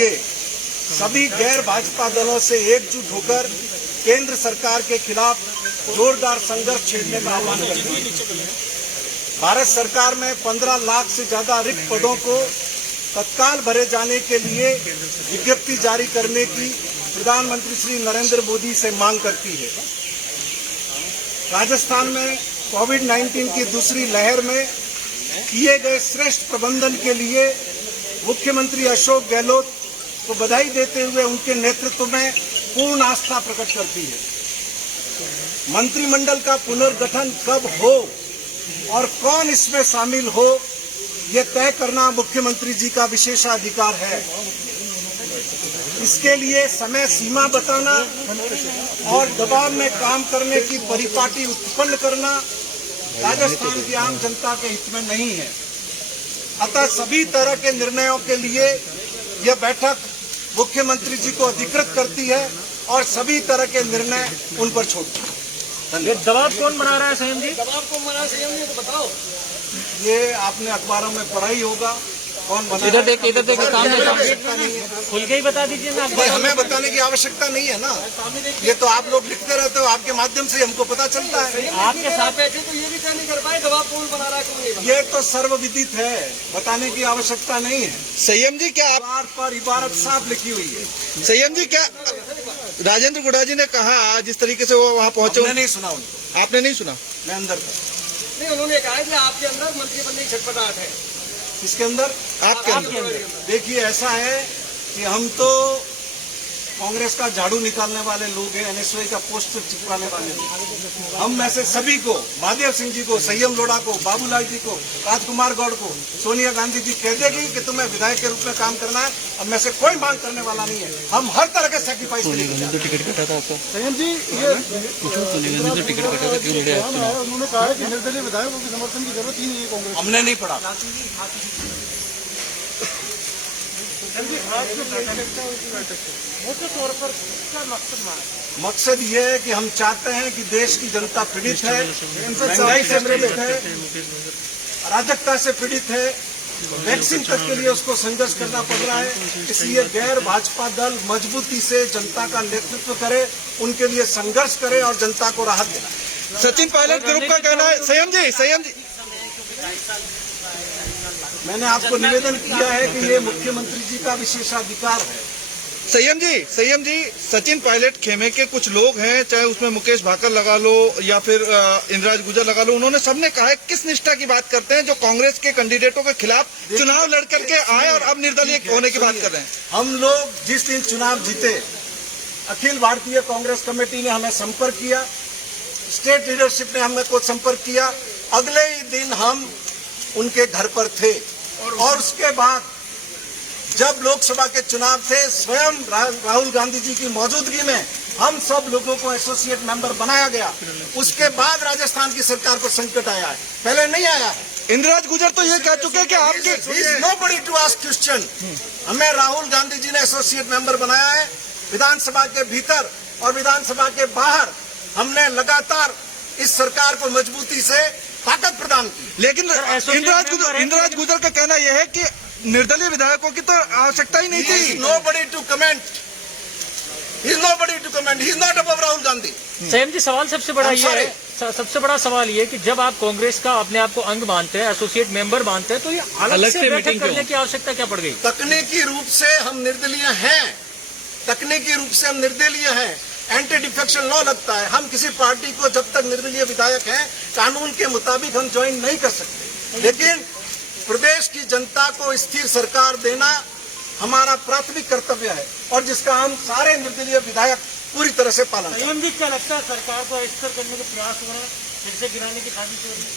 लिए सभी गैर भाजपा दलों से एकजुट होकर केंद्र सरकार के खिलाफ जोरदार संघर्ष छेड़ने का आह्वान करते हैं। भारत सरकार में 15 लाख से ज्यादा रिक्त पदों को तत्काल भरे जाने के लिए विज्ञप्ति जारी करने की प्रधानमंत्री श्री नरेंद्र मोदी से मांग करती है। राजस्थान में कोविड-19 की दूसरी लहर में किए गए श्रेष्ठ प्रबंधन के लिए मुख्यमंत्री अशोक गहलोत को बधाई देते हुए उनके नेतृत्व में पूर्ण आस्था प्रकट करती है। मंत्रिमंडल का पुनर्गठन कब हो और कौन इसमें शामिल हो, ये तय करना मुख्यमंत्री जी का विशेषाधिकार है। इसके लिए समय सीमा बताना और दबाव में काम करने की परिपाटी उत्पन्न करना राजस्थान की आम जनता के हित में नहीं है। अतः सभी तरह के निर्णयों के लिए यह बैठक मुख्यमंत्री जी को अधिकृत करती है और सभी तरह के निर्णय उन पर छोड़ती है। ये दबाव कौन बना रहा है संयम जी? दबाव कौन बना रहा है संयम जी, तो बताओ। ये आपने अखबारों में पढ़ा ही होगा कौन बना। इधर देख आवश्यकता नहीं है, खुल के ही बता दीजिए ना। हमें बताने की आवश्यकता नहीं है ना, ये तो आप लोग लिखते रहते हो, आपके माध्यम से हमको पता चलता है। आपके साथ बैठे तो ये भी तय नहीं कर पाए दबाव कौन बना रहा है। ये तो सर्वविदित है, बताने की आवश्यकता नहीं है। संयम जी क्या आप पर इबारत साफ लिखी हुई है। संयम जी क्या राजेंद्र गुड़ा जी ने कहा जिस तरीके से वो वहाँ पहुंचे, नहीं सुना उनको? आपने नहीं सुना? मैं अंदर था। नहीं, उन्होंने कहा कि आपके अंदर मंत्री बनने की छटपटाहट है। किसके अंदर? आपके अंदर। देखिए ऐसा है कि हम तो कांग्रेस का झाड़ू निकालने वाले लोग हैं, एनएसयूआई का पोस्टर चिपकाने वाले लोग। हम में से सभी को, महादेव सिंह जी को, संयम लोढ़ा को, बाबूलाल जी को, राजकुमार गौड़ को, सोनिया गांधी जी कह देगी कि तुम्हें विधायक के रूप में काम करना है, अब में से कोई मांग करने वाला नहीं है। हम हर तरह के सैक्रिफाइस करेंगे। टिकट कटा था आपका संयम जी, ये टिकट कटा था, क्यों लड़े आप? उन्होंने कहा कि निर्दलीय विधायकों की समर्थन की जरूरत ही नहीं है कांग्रेस। हमने नहीं पढ़ा। मकसद ये है कि हम चाहते हैं कि देश की जनता पीड़ित है, महंगाई से पीड़ित है, अराजकता से पीड़ित है, वैक्सीन तक के लिए उसको संघर्ष करना पड़ रहा है। इसलिए गैर भाजपा दल मजबूती से जनता का नेतृत्व करे, उनके लिए संघर्ष करे और जनता को राहत दिलाए। सचिन पायलट ग्रुप का कहना है। संयम जी मैंने आपको निवेदन किया है कि ये मुख्यमंत्री जी का विशेषाधिकार है। संयम जी सचिन पायलट खेमे के कुछ लोग हैं, चाहे उसमें मुकेश भाकर लगा लो या फिर इंद्राज गुजर लगा लो, उन्होंने सबने कहा है किस निष्ठा की बात करते हैं जो कांग्रेस के कैंडिडेटों के खिलाफ चुनाव लड़ करके आए और अब निर्दलीय होने की बात कर रहे हैं। हम लोग जिस दिन चुनाव जीते, अखिल भारतीय कांग्रेस कमेटी ने हमें संपर्क किया, स्टेट लीडरशिप ने हमें को संपर्क किया, अगले ही दिन हम उनके घर पर थे और उसके बाद जब लोकसभा के चुनाव थे, स्वयं राहुल गांधी जी की मौजूदगी में हम सब लोगों को एसोसिएट मेंबर बनाया गया। उसके बाद राजस्थान की सरकार को संकट आया है, पहले नहीं आया है। इंद्राज गुजर तो ये कह चुके हैं कि आपके नोबडी टू आस्क क्वेश्चन। हमें राहुल गांधी जी ने एसोसिएट मेंबर बनाया है। विधानसभा के भीतर और विधानसभा के बाहर हमने लगातार इस सरकार को मजबूती से ताकत प्रदान की। लेकिन इंद्राज गुजर का कहना यह है कि निर्दलीय विधायकों की तो आवश्यकता ही नहीं थी। Nobody to comment, he is nobody to comment, he is not above Rahul Gandhi. Sanyam ji, सवाल सबसे बड़ा ये है, सबसे बड़ा सवाल ये कि जब आप कांग्रेस का अपने आप को अंग मानते हैं, एसोसिएट मेंबर मानते हैं, तो ये अलग से बैठक करने की आवश्यकता क्या पड़ गई? तकनीकी रूप से हम निर्दलीय हैं, तकनीकी रूप से हम निर्दलीय हैं। एंटी डिफेक्शन लॉ लगता है। हम किसी पार्टी को जब तक निर्दलीय विधायक हैं, कानून के मुताबिक हम ज्वाइन नहीं कर सकते। लेकिन प्रदेश की जनता को स्थिर सरकार देना हमारा प्राथमिक कर्तव्य है और जिसका हम सारे निर्दलीय विधायक पूरी तरह से पालन करें। संयम जी, क्या लगता है सरकार को अस्थिर करने के प्रयास हो रहे हैं, फिर से गिराने की साजिश हो रही है?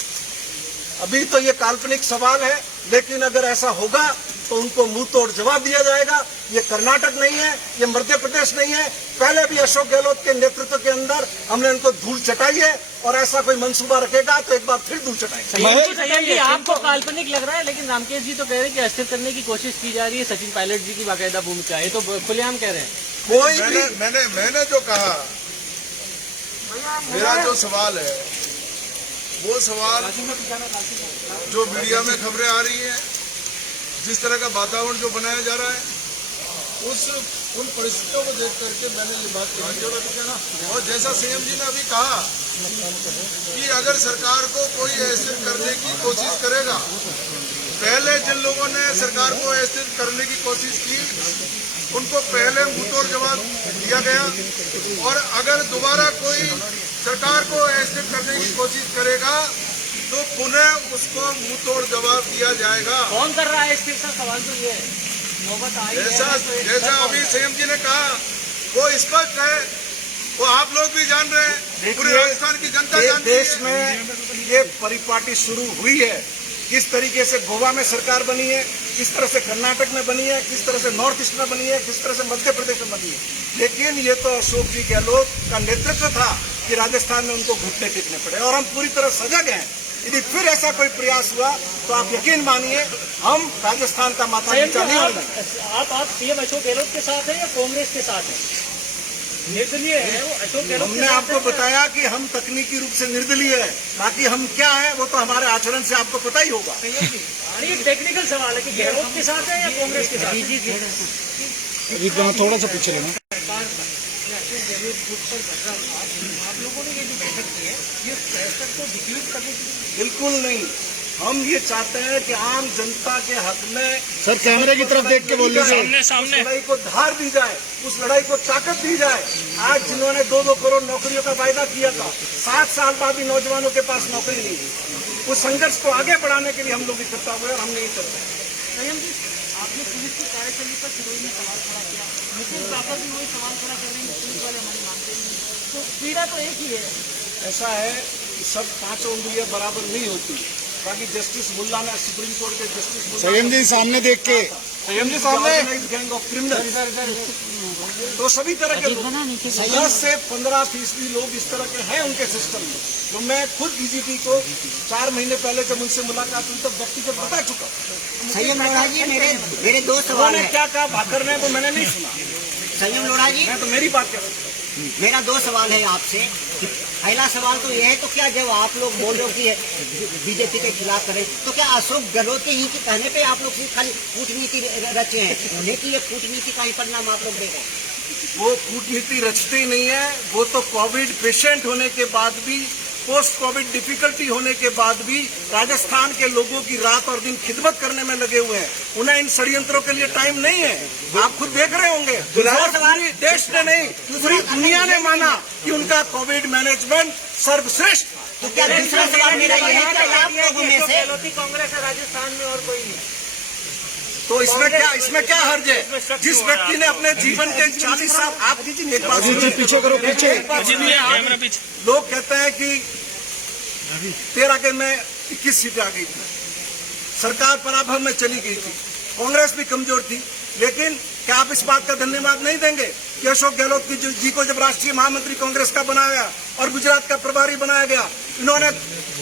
अभी तो ये काल्पनिक सवाल है, लेकिन अगर ऐसा होगा तो उनको मुंह तोड़ जवाब दिया जाएगा। ये कर्नाटक नहीं है, ये मध्य प्रदेश नहीं है। पहले भी अशोक गहलोत के नेतृत्व के अंदर हमने उनको धूल चटाई है और ऐसा कोई मंसूबा रखेगा तो एक बार फिर धूल चटाएंगे। आपको काल्पनिक लग रहा है, लेकिन रामकेश जी तो कह रहे हैं कि अस्थिर करने की कोशिश की जा रही है। सचिन पायलट जी की बाकायदा भूमिका है, तो खुलेआम कह रहे हैं। कोई मैंने जो कहा, मेरा जो सवाल है वो सवाल जो मीडिया में खबरें आ रही हैं, जिस तरह का वातावरण जो बनाया जा रहा है, उन परिस्थितियों को देख करके मैंने ये बात कही। और जैसा सीएम जी ने अभी कहा कि अगर सरकार को कोई अस्थिर करने की कोशिश करेगा, पहले जिन लोगों ने सरकार को अस्थिर करने की कोशिश की उनको पहले मुंहतोड़ जवाब दिया गया, और अगर दोबारा कोई सरकार को अस्थिर करने की कोशिश करेगा तो पुनः उसको मुंहतोड़ जवाब दिया जाएगा। कौन कर रहा है इस फिर सवाल तो ये है, नौबत आई है जैसा अभी सीएम जी ने कहा वो स्पष्ट है, वो आप लोग भी जान रहे हैं, पूरे राजस्थान की जनता जानती है। देश में ये परिपाटी शुरू हुई है, किस तरीके से गोवा में सरकार बनी है, किस तरह से कर्नाटक में बनी है, किस तरह से नॉर्थ ईस्ट में बनी है, किस तरह से मध्य प्रदेश में बनी है। लेकिन ये तो अशोक जी गहलोत का नेतृत्व था कि राजस्थान में उनको घुटने टेकने पड़े, और हम पूरी तरह सजग हैं। यदि फिर ऐसा कोई प्रयास हुआ तो आप यकीन मानिए हम राजस्थान का माथा नीचा नहीं होगा। आप सीएम अशोक गहलोत के साथ हैं या कांग्रेस के साथ हैं? निर्दलीय है वो अशोक गहलोत। हमने आपको बताया कि हम तकनीकी रूप से निर्दलीय है, बाकी हम क्या है वो तो हमारे आचरण से आपको पता ही होगा। ये टेक्निकल सवाल है कि गहलोत के साथ है या कांग्रेस के साथ? थोड़ा सा पीछे लेना। आप लोगों ने ये जो बैठक की है ये फैसले को डिफ्यूज करने की बिल्कुल नहीं, हम ये चाहते हैं कि आम जनता के हक में सर कैमरे की तरफ देख के बोलिए सर। सामने लड़ाई को धार दी जाए, उस लड़ाई को ताकत दी जाए। आज जिन्होंने 2-2 करोड़ नौकरियों का वायदा किया था, 7 साल बाद भी नौजवानों के पास नौकरी नहीं है। उस संघर्ष को आगे बढ़ाने के लिए हम लोग इकट्ठा हुए और हम नहीं करते। संयम जी, आपने पुलिस की कार्यशैली पर फिरोज में सवाल खड़ा किया, मुकुल बाकर भी वही सवाल खड़ा कर रहे हैं, पुलिस वाले हमारी मानते नहीं, तो पीड़ा तो एक ही है। ऐसा है कि सब 5 उंगलियां बराबर नहीं होती। बाकी जस्टिस मुल्ला ने, सुप्रीम कोर्ट के जस्टिस मुल्ला संयम जी सामने देख के, संयम जी सामने गैंग ऑफ क्रिमिनल, तो सभी तरह के 10 से 15% लोग इस तरह के हैं उनके सिस्टम में, जो मैं खुद डीजीपी को 4 महीने पहले जब उनसे मुलाकात हुई तब व्यक्तिगत बता चुका। संयम लोढ़ा जी, मेरे 2 सवाल उन्होंने है। क्या कहा भाकर ने वो मैंने नहीं सुना। संयम लोढ़ा जी, मैं तो मेरी बात कर रहा हूँ। मेरा 2 सवाल है आपसे। पहला सवाल तो यह है, तो क्या जब आप लोग बोल रहे हो कि बीजेपी के खिलाफ करें, तो क्या अशोक गहलोत ही के कहने पे आप लोग सिर्फ खाली कूटनीति रचे हैं? उन्हें की ये कूटनीति का ही परिणाम आप लोग दे रहे हैं? वो कूटनीति रचते ही नहीं है, वो तो कोविड पेशेंट होने के बाद भी, पोस्ट कोविड डिफिकल्टी होने के बाद भी राजस्थान के लोगों की रात और दिन खिदमत करने में लगे हुए हैं। उन्हें इन षड्यंत्रों के लिए टाइम नहीं है। आप खुद देख रहे होंगे, पूरी देश ने नहीं, पूरी दुनिया ने माना कि उनका कोविड मैनेजमेंट सर्वश्रेष्ठ। तो क्या दूसरा सवाल मेरा यह है कि आप लोगों में से कांग्रेस है राजस्थान में और कोई नहीं, तो इसमें क्या हर्ज है? जिस व्यक्ति ने अपने जीवन के 40 साल, आप एक बात पीछे करो, पीछे लोग कहते हैं कि 13 के में 21 सीटें आ गई थी, सरकार पराभव में चली गई थी, कांग्रेस भी कमजोर थी, लेकिन क्या आप इस बात का धन्यवाद नहीं देंगे कि अशोक गहलोत जी को जब राष्ट्रीय महामंत्री कांग्रेस का बनाया और गुजरात का प्रभारी बनाया गया, इन्होंने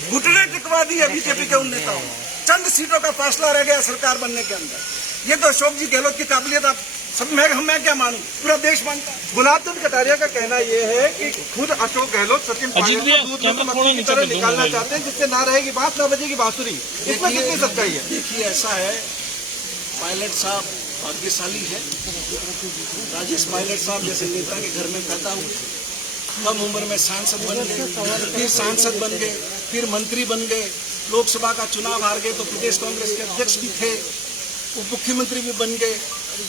घुटने टिकवा दिए बीजेपी के उन नेताओं। चंद सीटों का फासला रह गया सरकार बनने के अंदर। ये तो अशोक जी गहलोत की काबिलियत आप सब, मैं क्या मानूं, पूरा देश मानता है। गुलाब चंद कटारिया का कहना यह है कि खुद अशोक गहलोत सचिन पायलट को दूध में मक्खी की तरह निकालना चाहते हैं, जिससे ना रहेगी बात ना बजेगी बांसुरी। इसमें कितनी सच्चाई है? देखिए ऐसा है, पायलट साहब भाग्यशाली है। राजेश पायलट साहब जैसे नेता के घर में पैदा हुए, कम उम्र में सांसद बन गए, फिर सांसद बन गए, फिर मंत्री बन गए, लोकसभा का चुनाव हार गए तो प्रदेश कांग्रेस के अध्यक्ष भी थे, उप मुख्यमंत्री भी बन गए।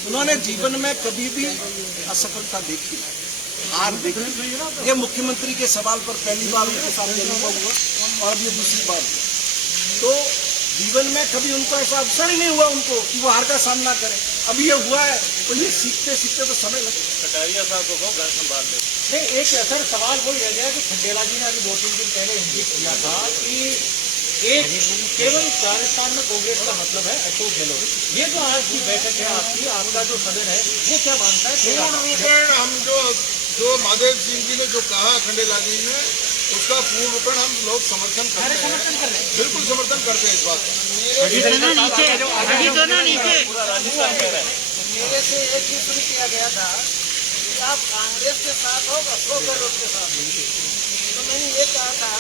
उन्होंने जीवन में कभी भी असफलता देखी, हार देखी। ये मुख्यमंत्री के सवाल पर पहली बार उनके सामने अनुभव हुआ और अब ये दूसरी बार। तो जीवन में कभी उनको ऐसा अवसर ही नहीं हुआ उनको कि वो हार का सामना करें। अब ये हुआ है तो ये सीखते सीखते तो समय लगे। कटारिया साहब को घर संभाल ले। नहीं, एक असर सवाल वही रह गया कि खंडेला जी ने अभी 2-3 दिन पहले इंगित किया था कि एक केवल राजस्थान में कांग्रेस का मतलब है अशोक गहलोत। ये जो आज की बैठक है आपकी, आपका जो सदन है, वो क्या मानता है? पूर्ण रूपेण हम जो महादेव सिंह जी ने जो कहा खंडेला जी ने, उसका पूर्ण रूपेण हम लोग समर्थन करते हैं, बिल्कुल समर्थन करते हैं इस बात का। मेरे से एक चीज शुरू किया गया था कि आप कांग्रेस के साथ हो अशोक गहलोत के साथ, तो मैंने ये कहा था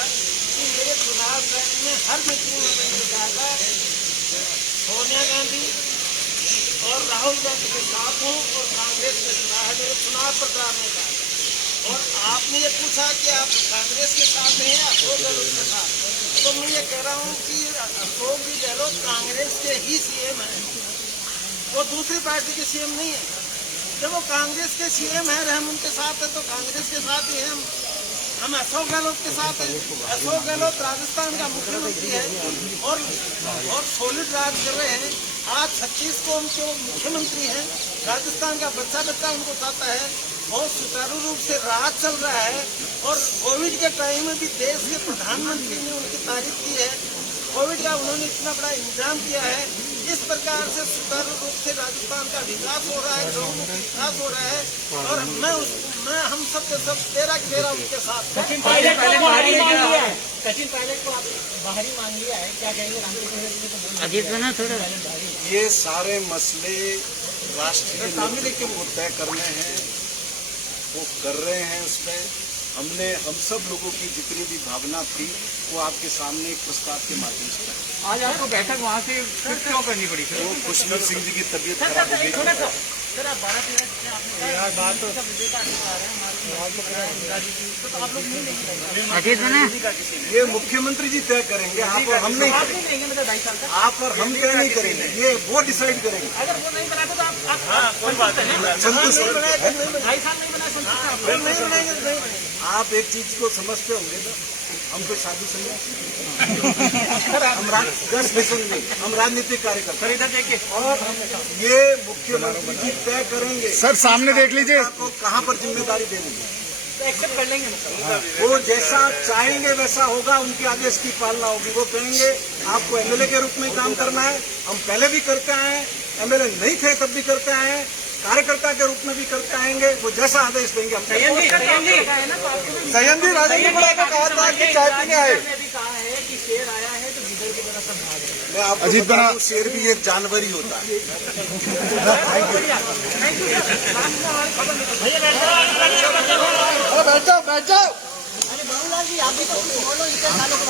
कि मेरे चुनाव में हर मीटिंग में मैंने कहा था सोनिया गांधी और राहुल गांधी के साथ हूँ और चार प्रकार में कहा। और आपने ये पूछा कि आप कांग्रेस के साथ हैं या अशोक गहलोत के साथ, तो मैं ये कह रहा हूँ कि अशोक जी गहलोत कांग्रेस के ही सीएम हैं, वो दूसरी पार्टी के सीएम नहीं है। जब वो कांग्रेस के सीएम हैं, हम उनके साथ हैं, तो कांग्रेस के साथ ही हैं हम अशोक गहलोत के साथ हैं। अशोक गहलोत राजस्थान का मुख्यमंत्री है और सॉलिड राज कर रहे हैं। आज 26 को उनके मुख्यमंत्री हैं, राजस्थान का बच्चा बच्चा उनको चाहता है, बहुत सुचारू रूप से राज चल रहा है। और कोविड के टाइम में भी देश के प्रधानमंत्री ने उनकी तारीफ की है। कोविड का उन्होंने इतना बड़ा इंतजाम किया है। इस प्रकार से सुचारू रूप से राजस्थान का विकास हो रहा है, लोगों का विकास हो रहा है। और मैं हम सब के सब तेरा उनके साथ। सचिन पायलट को बाहरी मांग लिया है, सचिन पायलट को आप बाहरी मांग लिया है, क्या कहेंगे? अजीत बना थोड़ा ये सारे मसले राष्ट्रीय नेतृत्व को तय करने हैं, वो कर रहे हैं। उसमें हम सब लोगों की जितनी भी भावना थी वो आपके सामने एक प्रस्ताव के माध्यम से रखी। आज आपको बैठक वहाँ से फिर क्यों करनी पड़ी? वो खुशबीर सिंह जी की तबीयत खराब हो गई। सर आप 12 से बात तो विजय का अधिकार है, तो आप लोग नहीं लेंगे? अजीत बना ये मुख्यमंत्री जी तय करेंगे, आप और हम नहीं करेंगे। लेंगे मतलब 2.5 साल तक? आप और हम तय नहीं करेंगे, ये वो डिसाइड करेंगे। अगर वो नहीं बनाते तो आप कोई बात नहीं, संतुष्ट हैं? 2.5 साल नहीं बना सकते आप एक चीज को समझते होंगे ना, हम कोई साधु सन्यासी हम राजनीतिक नहीं, हम राजनीतिक कार्यकर्ता। इधर देखिए, और ये मुख्यमंत्री जी तय करेंगे सर सामने देख लीजिए। आपको कहाँ पर जिम्मेदारी देंगे, तो एक्सेप्ट कर लेंगे। वो जैसा चाहेंगे वैसा होगा, उनके आदेश की पालना होगी। वो कहेंगे आपको एमएलए के रूप में काम करना है, हम पहले भी करते आए हैं, एमएलए नहीं थे तब भी करते आए हैं, कार्यकर्ता के रूप में भी करते आएंगे। वो जैसा आदेश देंगे हम संयम जी राजेंद्र गुप्ता ने कहा था कि चाय पीने आए। भी कहा है कि शेर आया है तो गिदड़ की तरह सब भाग रहे हैं। मैं आपको अजीत बता बना- दूं, शेर भी एक जानवर ही होता है। बैठ जाओ अरे बाबूलाल जी आप भी तो कुछ बोलो, इतने सालों के बाद